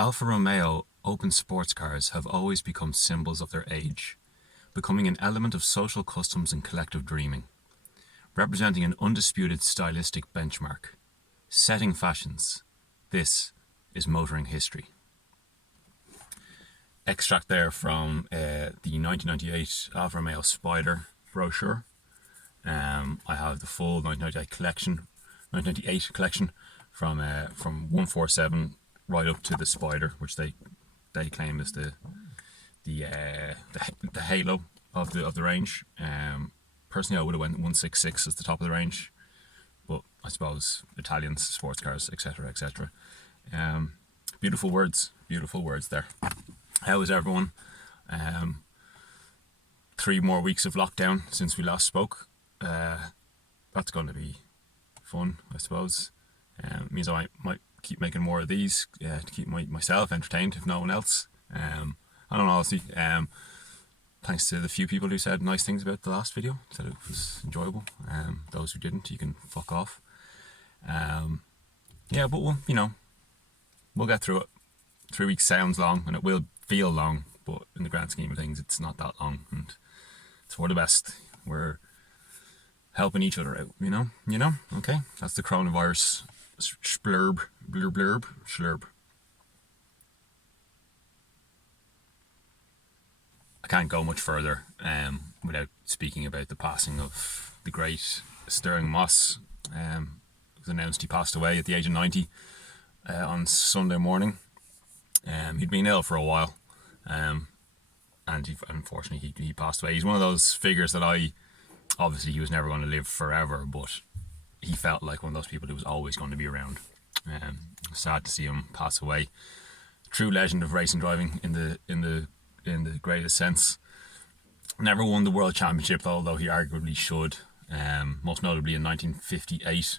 Alfa Romeo open sports cars have always become symbols of their age, becoming an element of social customs and collective dreaming, representing an undisputed stylistic benchmark, setting fashions. This is motoring history. Extract there from the 1998 Alfa Romeo Spider brochure. I have the full 1998 collection from 147 right up to the Spider, which they claim is the halo of the range. Personally, I would have went 166 as the top of the range, but I suppose Italians, sports cars, etc., etc. Beautiful words there. How is everyone? 3 more weeks of lockdown since we last spoke. That's going to be fun, I suppose. It means I might keep making more of these to keep myself entertained, if no one else. I don't know, honestly. Thanks to the few people who said nice things about the last video, said it was enjoyable. Those who didn't, you can fuck off. Yeah, but we'll get through it. 3 weeks sounds long, and it will feel long, but in the grand scheme of things, it's not that long, and it's for the best. We're helping each other out, you know. Okay, that's the coronavirus splurb. I can't go much further without speaking about the passing of the great Stirling Moss. It was announced he passed away at the age of 90 on Sunday morning. He'd been ill for a while, and unfortunately he passed away. He's one of those figures that obviously he was never going to live forever, but he felt like one of those people who was always going to be around. Sad to see him pass away. True legend of racing driving in the greatest sense. Never won the World Championship, although he arguably should. Most notably in 1958,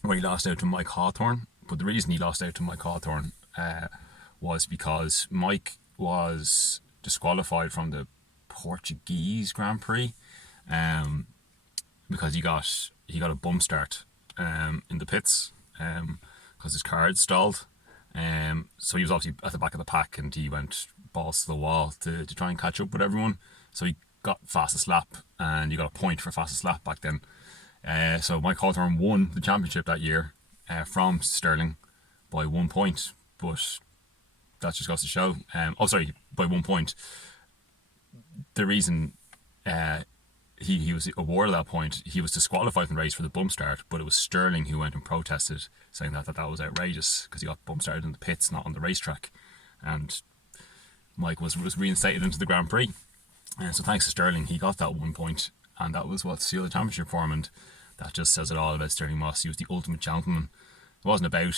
where he lost out to Mike Hawthorne. But the reason he lost out to Mike Hawthorne was because Mike was disqualified from the Portuguese Grand Prix because he got a bump start in the pits because his car had stalled. So he was obviously at the back of the pack, and he went balls to the wall to try and catch up with everyone. So he got fastest lap, and he got a point for fastest lap back then. So Mike Hawthorne won the championship that year from Stirling by 1 point, but that just goes to show. By 1 point. The reason he was awarded that point, he was disqualified from the race for the bump start, but it was Stirling who went and protested, saying that was outrageous because he got bump started in the pits, not on the racetrack, and Mike was reinstated into the Grand Prix. And so thanks to Stirling, he got that 1 point, and that was what sealed the championship for him. And that just says it all about Stirling Moss. He was the ultimate gentleman. It wasn't about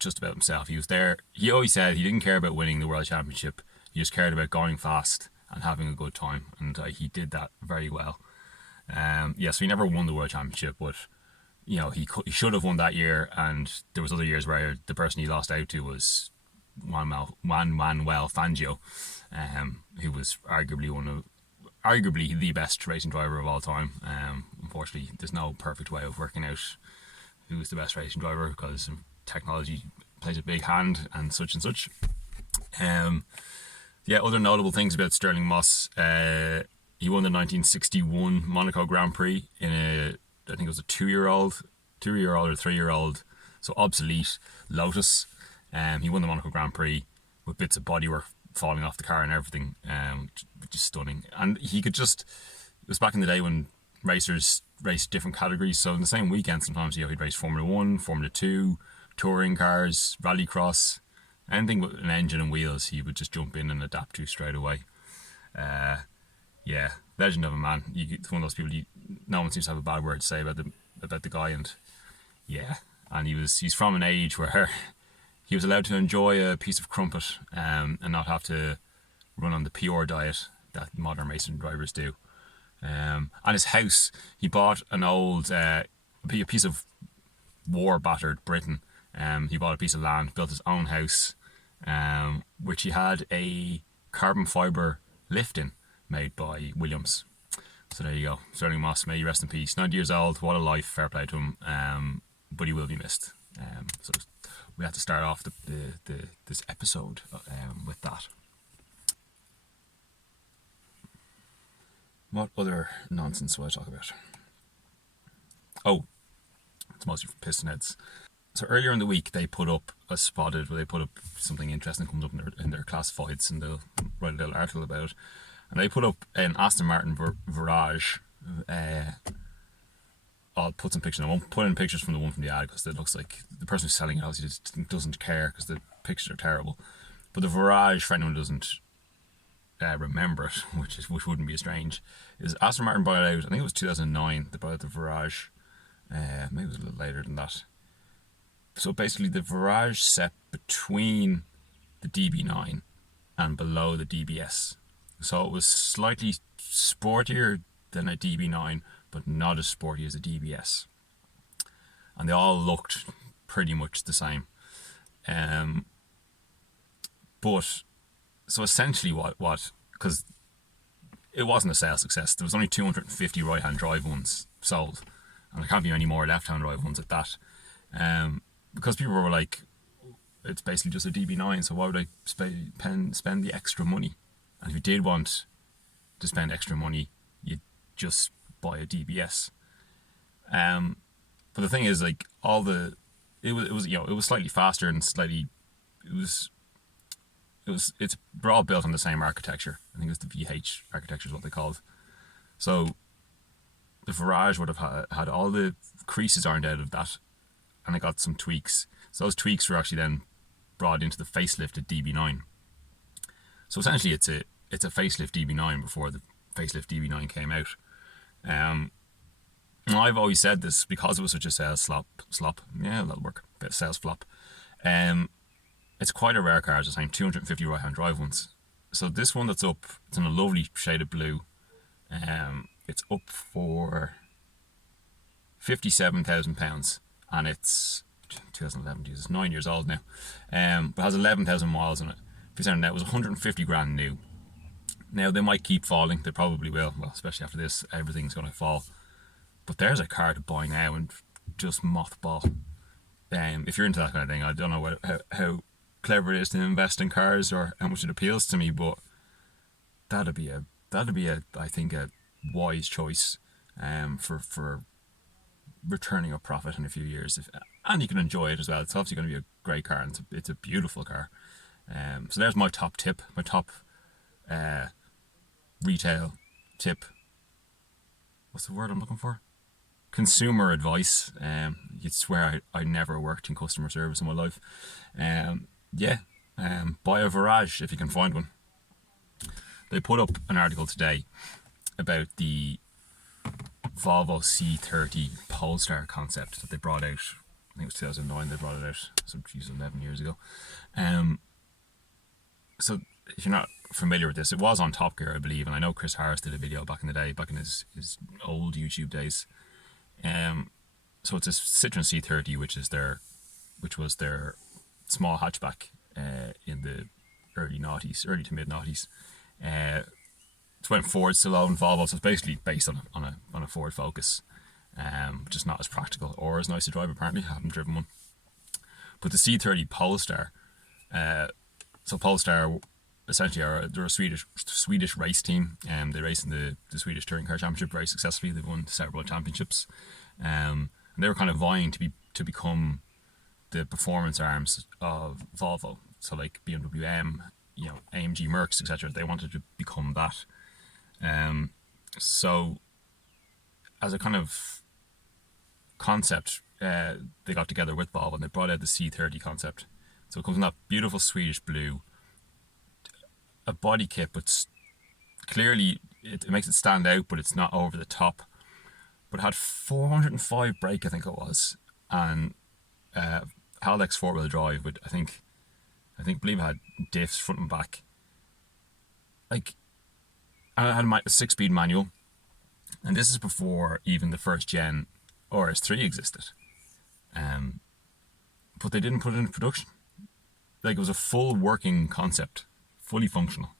just about himself. He was there. He always said he didn't care about winning the World Championship. He just cared about going fast and having a good time, and he did that very well. So he never won the World Championship, but he should have won that year. And there was other years where the person he lost out to was Juan Manuel Fangio, who was arguably the best racing driver of all time. Unfortunately, there's no perfect way of working out who's the best racing driver because technology plays a big hand and such. Other notable things about Stirling Moss. He won the 1961 Monaco Grand Prix in I think it was a 2-year-old or 3-year-old, so obsolete Lotus. He won the Monaco Grand Prix with bits of bodywork falling off the car and everything, which is stunning. And it was back in the day when racers raced different categories, so in the same weekend sometimes he'd race Formula 1, Formula 2, touring cars, rallycross, anything with an engine and wheels he would just jump in and adapt to straight away. Legend of a man. It's one of those people no one seems to have a bad word to say about the guy. And he's from an age where he was allowed to enjoy a piece of crumpet and not have to run on the pure diet that modern racing drivers do. And his house, he bought an old a piece of war-battered Britain. He bought a piece of land, built his own house, which he had a carbon fibre lift in made by Williams. So there you go. Stirling Moss, may you rest in peace. 90 years old, what a life, fair play to him. But he will be missed. So we had to start off this episode with that. What other nonsense will I talk about? Oh, it's mostly for piston heads. So earlier in the week, they put up something interesting comes up in their classifieds, and they'll write a little article about it. And they put up an Aston Martin Virage. I'll put some pictures. I won't put in pictures from the one from the ad because it looks like the person who's selling it obviously just doesn't care because the pictures are terrible. But the Virage, for anyone who doesn't remember it, which wouldn't be strange, is Aston Martin brought it out. I think it was 2009. They brought out the Virage. Maybe it was a little later than that. So basically, the Virage set between the DB9 and below the DBS. So it was slightly sportier than a DB9, but not as sporty as a DBS. And they all looked pretty much the same. But so essentially, what? Because it wasn't a sales success. There was only 250 right-hand drive ones sold, and there can't be any more left-hand drive ones at that. Because people were like, it's basically just a DB9, so why would I spend the extra money? And if you did want to spend extra money, you'd just buy a DBS. But the thing is, like, it was slightly faster and it's all built on the same architecture. I think it's the VH architecture is what they called. So the Virage would have had all the creases ironed out of that, and it got some tweaks. So those tweaks were actually then brought into the facelifted DB9. So essentially, it's a facelift DB9 before the facelift DB9 came out. I've always said this because it was such a sales slop. Yeah, that'll work. Bit of sales flop. It's quite a rare car, as I say, 250 right-hand drive ones. So this one that's up, it's in a lovely shade of blue. It's up for £57,000, and it's 2011. Jesus, 9 years old now. But has 11,000 miles on it. If you said it was 150 grand new. Now they might keep falling. They probably will. Well, especially after this, everything's going to fall. But there's a car to buy now and just mothball. If you're into that kind of thing, I don't know how clever it is to invest in cars or how much it appeals to me, but that'd be a I think a wise choice for returning a profit in a few years, and you can enjoy it as well. It's obviously going to be a great car, and it's a beautiful car. So there's my top tip, my top retail tip. What's the word I'm looking for? Consumer advice. You'd swear I never worked in customer service in my life. Buy a Virage if you can find one. They put up an article today about the Volvo C30 Polestar concept that they brought out. I think it was 2009 they brought it out, so 11 years ago. So if you're not familiar with this, it was on Top Gear, I believe, and I know Chris Harris did a video back in the day, back in his old YouTube days. So it's a Citroen C30, which was their small hatchback in the early to mid noughties. It's when Ford still owned Volvo, so it's basically based on a Ford Focus, just not as practical or as nice to drive. Apparently, I haven't driven one. But the C30 Polestar, so Polestar essentially they're a Swedish race team. They race in the Swedish Touring Car Championship very successfully. They've won several championships, and they were kind of vying to become the performance arms of Volvo. So like BMW M, AMG Mercs, etc. They wanted to become that. So as a kind of concept, they got together with Volvo and they brought out the C30 concept. So it comes in that beautiful Swedish blue, a body kit, but clearly it makes it stand out, but it's not over the top. But it had 405 brake, I think it was, and Haldex 4-wheel drive. But I believe it had diffs front and back. Like, and it had a 6-speed manual, and this is before even the first gen RS3 existed. But they didn't put it into production. Like, it was a full working concept, fully functional,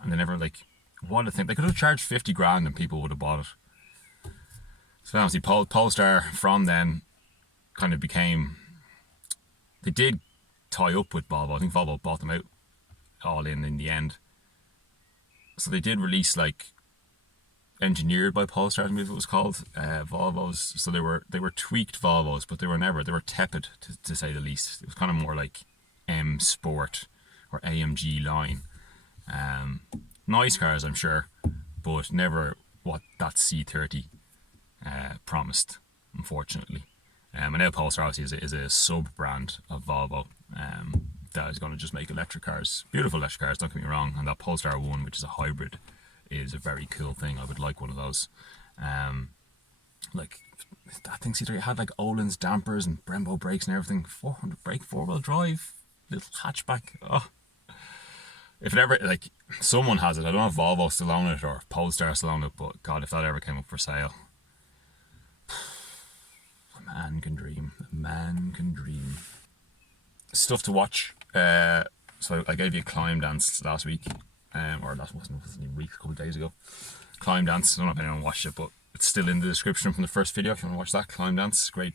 and they never what a thing. They could have charged 50 grand and people would have bought it. So obviously Polestar from then kind of became They did tie up with Volvo. I think Volvo bought them out all in the end. So they did release like engineered by Polestar, I believe it was called, Volvos. So they were tweaked Volvos, but they were tepid to say the least. It was kind of more like M Sport or AMG line. Nice cars, I'm sure, but never what that C30 promised, unfortunately. And now Polestar obviously is a sub brand of Volvo. That is going to just make electric cars, beautiful electric cars, don't get me wrong. And that Polestar 1, which is a hybrid, is a very cool thing. I would like one of those. Like that thing C3 had like Olin's dampers and Brembo brakes and everything. 400 brake, 4-wheel drive, little hatchback. Oh, if it ever, like, someone has it. I don't know if Volvo still own it or if Polestar still own it, but God, if that ever came up for sale, a man can dream. A man can dream. Stuff to watch. So I gave you a climb dance last week, or that wasn't a week, a couple of days ago. Climb dance. I don't know if anyone watched it, but it's still in the description from the first video if you want to watch that. Climb dance, great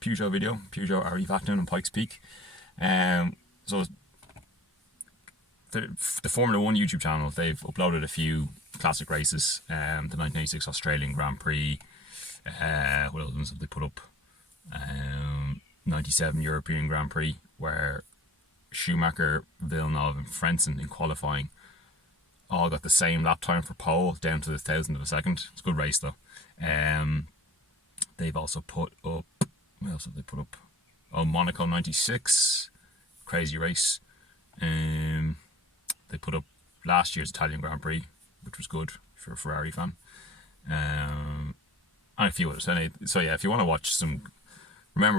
Peugeot video, Peugeot RE Vatdown and Pikes Peak. So the Formula One YouTube channel, they've uploaded a few classic races. The 1986 Australian Grand Prix. What other ones have they put up? 97 European Grand Prix, where Schumacher, Villeneuve and Frentzen in qualifying all got the same lap time for pole, down to the 1,000th of a second. It's a good race though. They've also put up, what else have they put up? Oh, Monaco 96, crazy race. They put up last year's Italian Grand Prix, which was good if you're a Ferrari fan. And a few others. So yeah, if you want to watch some, when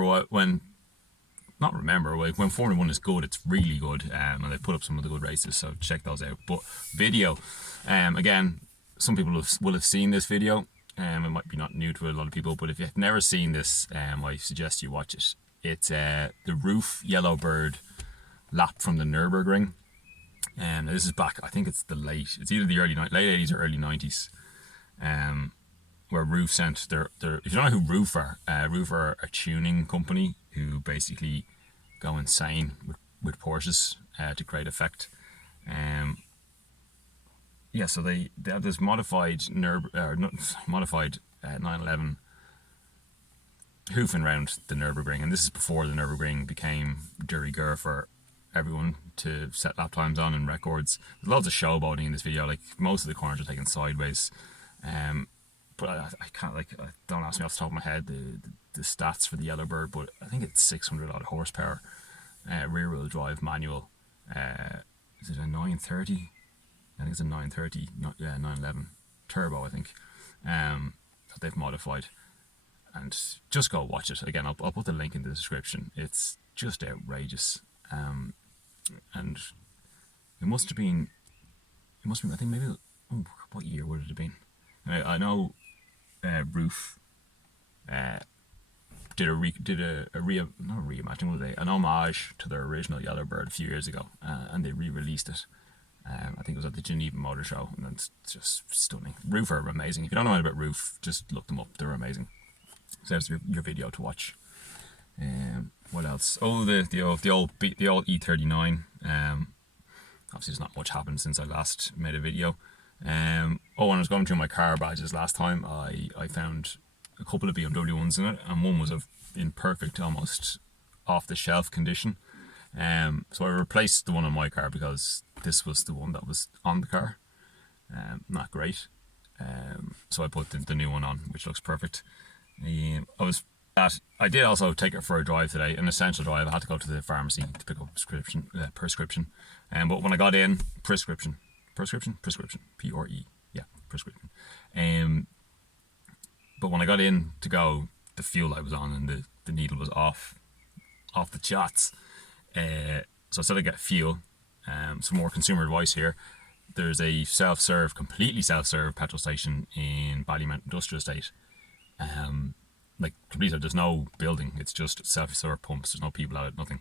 Formula One is good, it's really good, and they put up some of the good races, so check those out. But video, again, some people will have seen this video. It might be not new to a lot of people, but if you've never seen this, I suggest you watch it. It's the Roof Yellowbird lap from the Nürburgring. This is back, I think it's either the late 80s or early 90s. Where Roof sent their if you don't know who Roof are a tuning company who basically go insane with Porsches to create effect. So they have this modified 911 hoofing around the Nürburgring, and this is before the Nürburgring became de rigueur for everyone to set lap times on and records. There's lots of showboating in this video, like most of the corners are taken sideways. But I can't, don't ask me off the top of my head the stats for the Yellowbird, but I think it's 600 odd horsepower, rear wheel drive manual. Is it a 930? I think it's a 930, 911 turbo, I think, that they've modified. And just go watch it. Again, I'll put the link in the description. It's just outrageous. And it must have been, I think maybe, what year would it have been? I know Roof did not a reimagining, was an homage to their original Yellowbird a few years ago, and they re-released it. I think it was at the Geneva Motor Show, and it's just stunning. Roof are amazing. If you don't know anything about Roof, just look them up. They're amazing. So there's your video to watch. What else? Oh, the old E39. Obviously, there's not much happened since I last made a video. When I was going through my car badges last time, I found a couple of BMW ones in it, and one was in perfect, almost off-the-shelf condition. So I replaced the one on my car because this was the one that was on the car. Not great. So I put the new one on, which looks perfect. I did also take it for a drive today, an essential drive. I had to go to the pharmacy to pick up a prescription. But when I got in, prescription, P-R-E, yeah, prescription. But when I got in to go, the fuel light was on and the needle was off the charts. So I said I'd get fuel. Some more consumer advice here. There's a completely self-serve petrol station in Ballymount Industrial Estate. Completely, there's no building. It's just self-serve pumps. There's no people at it, nothing.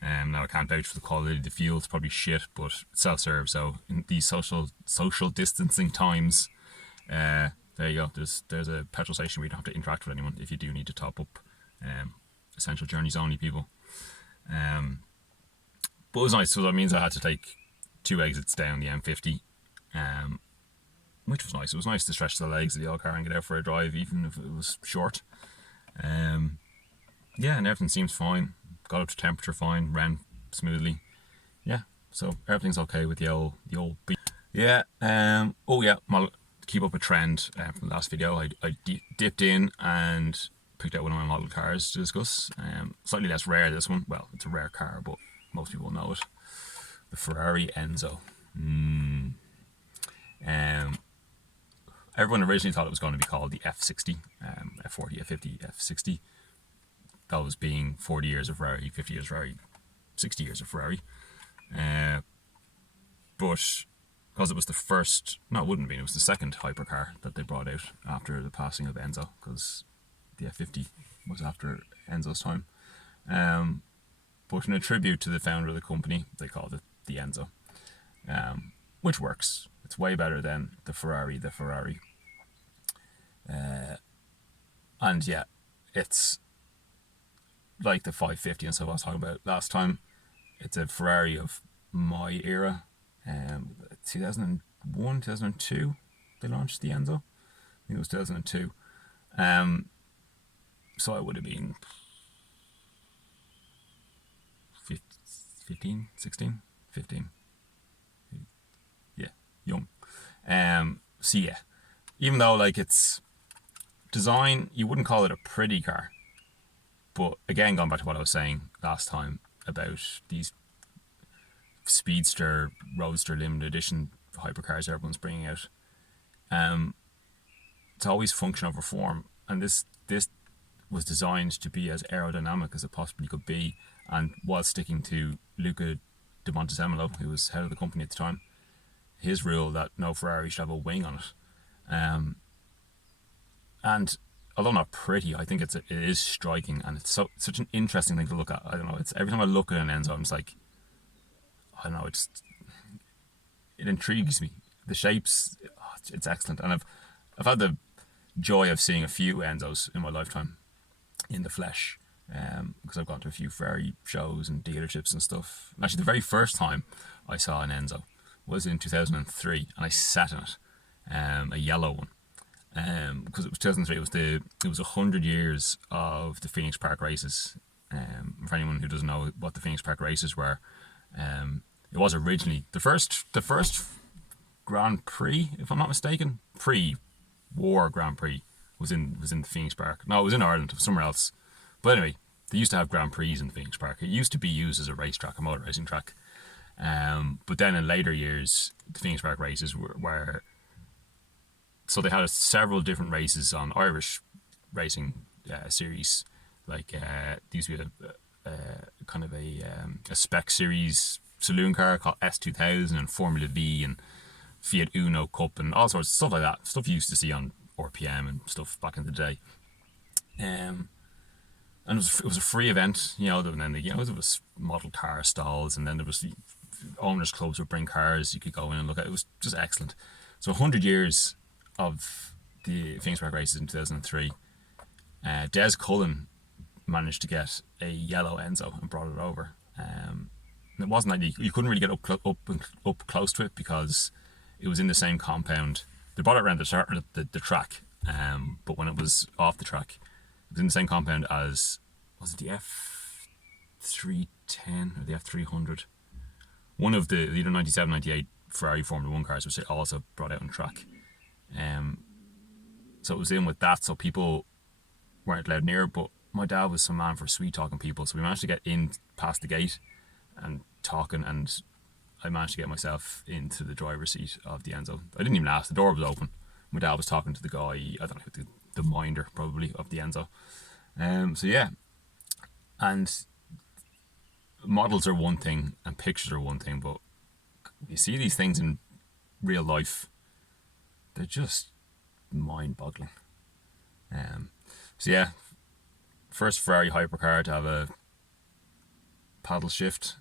Now I can't vouch for the quality of the fuel. It's probably shit, but it's self-serve. So in these social distancing times, there you go. There's a petrol station where you don't have to interact with anyone if you do need to top up. Essential journeys only, people. But it was nice, so that means I had to take 2 exits down the M50, which was nice. It was nice to stretch the legs of the old car and get out for a drive, even if it was short. Yeah, and everything seems fine. Got up to temperature fine, ran smoothly. Yeah, so everything's okay with the old beat. Yeah. Oh yeah. Well, keep up a trend from the last video. I dipped in and picked out one of my model cars to discuss. Slightly less rare, this one. Well, it's a rare car, but most people know it. The Ferrari Enzo. Everyone originally thought it was going to be called the F60, F40, F50, F60. That was being 40 years of Ferrari, 50 years of Ferrari, 60 years of Ferrari. But because it was the first, no, it wouldn't have been, it was the second hypercar that they brought out after the passing of Enzo, because the F50 was after Enzo's time. But in a tribute to the founder of the company, they called it the Enzo, which works. It's way better than the Ferrari. And yeah, it's like the 550 and stuff I was talking about last time. It's a Ferrari of my era. 2001, 2002, they launched the Enzo. I think it was 2002. So I would have been 15, 16, 15. Yeah, young. So yeah, even though like its design, you wouldn't call it a pretty car. But again, going back to what I was saying last time about these speedster, roadster, limited edition hypercars everyone's bringing out, it's always function over form, and this was designed to be as aerodynamic as it possibly could be, and while sticking to Luca de Montezemolo, who was head of the company at the time, his rule that no Ferrari should have a wing on it. And although not pretty, I think it is striking, and it's such an interesting thing to look at. I don't know. It's every time I look at an Enzo, I'm just like, I don't know. It intrigues me. The shapes, it's excellent, and I've had the joy of seeing a few Enzos in my lifetime in the flesh, because I've gone to a few Ferrari shows and dealerships and stuff. And actually, the very first time I saw an Enzo was in 2003, and I sat in it, a yellow one. Because it was 2003, it was 100 years of the Phoenix Park races. For anyone who doesn't know what the Phoenix Park races were, it was originally the first Grand Prix, if I'm not mistaken, pre-war Grand Prix was in the Phoenix Park. No, it was in Ireland, it was somewhere else. But anyway, they used to have Grand Prix in the Phoenix Park. It used to be used as a racetrack, a motor racing track. But then in later years, the Phoenix Park races were so they had several different races on Irish racing series. Like there used to be a kind of a spec series saloon car called S2000 and Formula V and Fiat Uno Cup and all sorts of stuff like that. Stuff you used to see on RPM and stuff back in the day. And it was a free event, you know. And then there was model car stalls, and then there was the owners' clubs would bring cars you could go in and look at. It was just excellent. So 100 years of the Phoenix Park races in 2003. Des Cullen managed to get a yellow Enzo and brought it over. And it wasn't like you couldn't really get up close to it because it was in the same compound. They brought it around the track, but when it was off the track, it was in the same compound as, was it the F310 or the F300? One of the either 97, 98 Ferrari Formula 1 cars, which they also brought out on track. So it was in with that, so people weren't allowed near. But my dad was some man for sweet talking people, so we managed to get in past the gate and talking, and I managed to get myself into the driver's seat of the Enzo. I didn't even ask, the door was open. My dad was talking to the guy, I don't know, the minder probably of the Enzo. So yeah, and models are one thing and pictures are one thing, but you see these things in real life, they're just mind-boggling. So yeah, first Ferrari hypercar to have a paddle shift.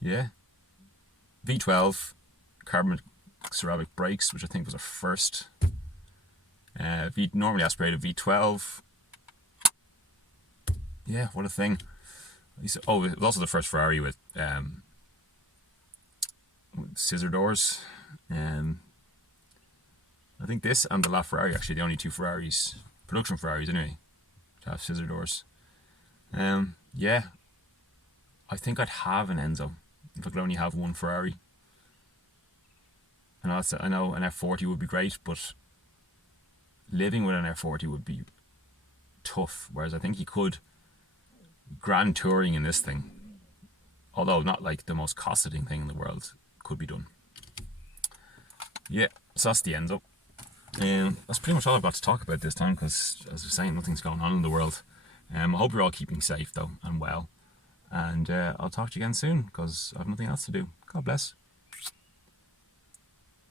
Yeah, V12 carbon ceramic brakes, which I think was a first. Normally aspirated V12. Yeah, what a thing. Oh, it was also the first Ferrari with scissor doors. I think this and the LaFerrari actually the only two Ferraris, production Ferraris anyway, to have scissor doors. Yeah, I think I'd have an Enzo if I could only have one Ferrari. I know an F40 would be great, but living with an F40 would be tough. Whereas I think you could grand touring in this thing, although not like the most costing thing in the world, could be done. Yeah, so that's the Enzo. That's pretty much all I've got to talk about this time because, as I was saying, nothing's going on in the world. I hope you're all keeping safe though and well. And I'll talk to you again soon because I have nothing else to do. God bless.